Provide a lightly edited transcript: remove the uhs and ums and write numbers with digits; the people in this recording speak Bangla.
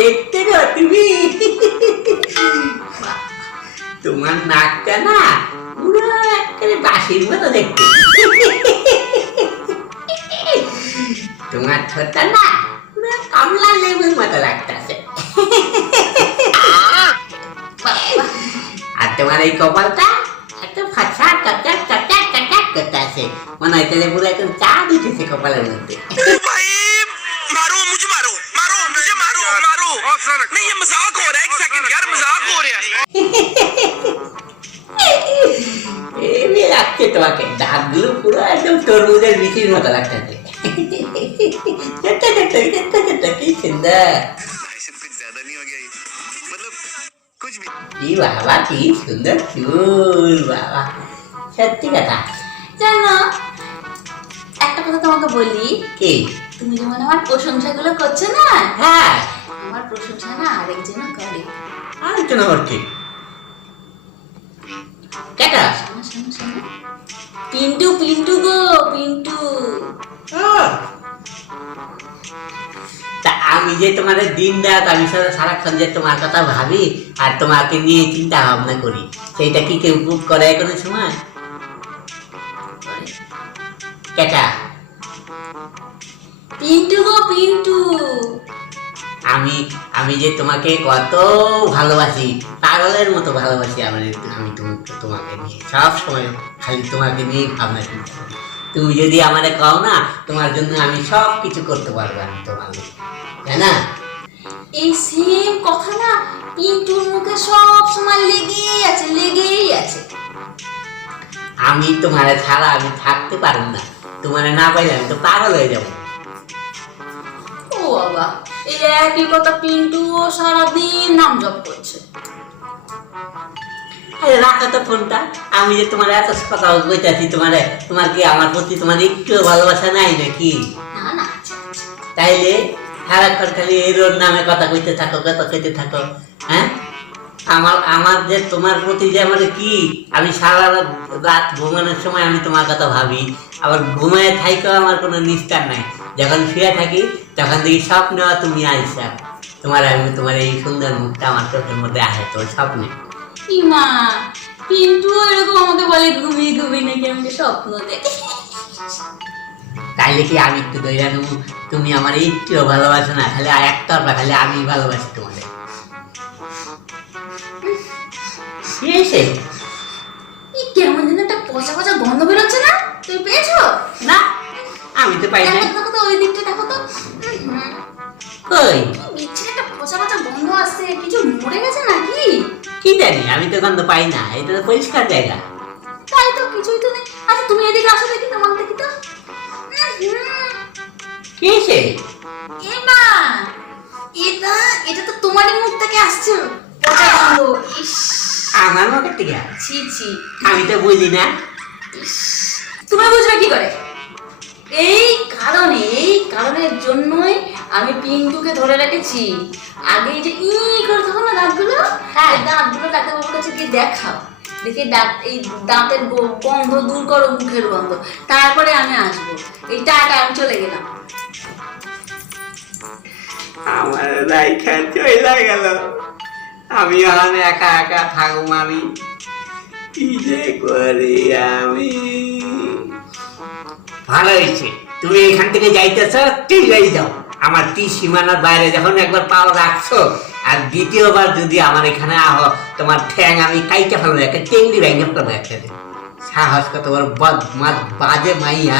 দেখতে গো তুমি, তোমার নাকটা না পুরো একেবারে বাঁশির মতো দেখতে, তোমার ঠোঁটটা না পুরো কমলা লেবুর মতো লাগতেছে, আর তোমার এই কপালটা একটা ফাঁসা চকচক চকচক চকচক করতে আছে, মনে হয় তাহলে পুরো একদম চাঁদ উঠেছে কপালের মধ্যে। मारो मुझे, मारो मारो मुझे, मारो मारो। नहीं ये मजाक हो रहा है, एक सेकंड यार, मजाक हो रहा है। এমনি লাগছে তোমাকে, দাঁতগুলো পুরো একদম তরমুজের বিচির মতো লাগতেছে, কি সুন্দর, कुछ ज्यादा नहीं हो गया ये, मतलब कुछ भी। কি বাবা কি সুন্দর চুল বাবা, সত্যি কথা। জানো একটা কথা তোমাকে বলি, কি? তুমি যেমন আমার প্রশংসাগুলো করছো না, হ্যাঁ, আমার প্রশংসা না আরেকজন করে। আরেকজন আবার কি? কেটা? শোনো শোনো শোনো, পিন্টু পিন্টু গো পিন্টু। তা আমি যে তোমার দিন রাত আমি সারাক্ষণ যে তোমার কথা ভাবি আর তোমাকে নিয়ে চিন্তা ভাবনা করি, সেইটা কি কেউ বুক করে কোনো সময়? কেটা? পিন্টু গো পিন্টু। আমি আমি যে তোমাকে কত ভালোবাসি, পাগলের মতো ভালোবাসি, আমি তোমাকে নিয়ে সব সময় খালি তোমাকে নিয়ে ভাবনা চিন্তা করি। তুমি যদি আমারে কও না, তোমার জন্য আমি সব কিছু করতে পারবো, আমি তোমার জন্য, তাই না? এই সেম কথা না পিন্টুর মুখে সব সময় লেগেই আছে লেগেই আছে। আমি তোমারে ছাড়া আমি থাকতে পারবো না, তোমারে না পাইলে আমি তো পাগল হয়ে যাবো। ও বাবা, এই একই কথা পিন্টু সারাদিন নাম জপ করছে। আরে রাখো তো ফোনটা, আমি যে তোমার এত কথা বলতেছি, তোমার কি আমার প্রতি তোমার একটু ভালোবাসা নাই নাকি? না না আচ্ছা, আচ্ছা। তাইলে সারাক্ষণ খালি এই রোড নামে কথা কইতে থাকো, কথা কইতে থাকো, হ্যাঁ? আমার যে তোমার প্রতি যে আমার কি, আমি সারা রাত ঘুমানোর সময় আমি তোমার কথা ভাবি, আবার ঘুমায় থাইকেও আমার কোনো নিস্তার নাই। যখন শুয়ে থাকি তখন দেখি স্বপ্নে তুমি আইসা, তোমার এই সুন্দর মুখটা আমার চোখের মধ্যে আসে, তোর স্বপ্নে। ইমা, পিন্টু এরকম আমাকে বলে ঘুমিয়ে ঘুমিয়ে নাকি আমাকে স্বপ্ন দেখে। তাইলে কি আমি একটু দইরা নেবো, তুমি আমার একটু ভালোবাসো না, খালি একটা খালি আমি ভালোবাসি তোমাদের। এই কেমন যেন একটা পচা পচা গন্ধ বেরোচ্ছে না, তুমি পেয়েছো? না, আমি তো পাই না। দেখো তো ওই দিকটা দেখো তো, কই বিচ্ছিরি একটা পচা পচা গন্ধ আসছে, কিছু মরে গেছে নাকি? কি জানি, আমি তো গন্ধ পাই না, এটা তো পরিষ্কার জায়গা। তাই তো, কিছুই তো নেই। আচ্ছা তুমি এদিকে আসো দেখি, তোমার দেখি তো। কি সে? এমা, এটা এটা তো তোমারই মুখ থেকে আসছে পচা গন্ধ। ইস, আমার মুখের থেকে? ছি ছি, আমি তো বুঝি না। ইস, তুমি বুঝবে কি করে? এই কারণের জন্যই আমি পিন্টুকে ধরে রেখেছি। আগে যে ই করে থাকো না দাঁতগুলো, হ্যাঁ, দাঁতগুলো ডাক্তারবাবুর কাছে গিয়ে দেখাও, দেখে এই দাঁতের গন্ধ দূর করো, মুখের গন্ধ, তারপরে আমি আসবো। এই টাটা, আমি চলে গেলাম। আমার রাইখা চইলা গেল, আমি এখন একা একা থাকুম, আমি কি যে করি আমি। ভালো হয়েছে তুমি এখান থেকে যাইতেছ, যাই যাও। আমার সীমানার বাইরে যখন একবার পাও রাখছো, আর দ্বিতীয়বার যদি আমার এখানে আহো, তোমার ঠ্যাং আমি কাইটা ফেলবো, একটা টেঙ্গি ভেঙে ফেলবো একসাথে। সাহস কত বড় বাজে মাইয়া।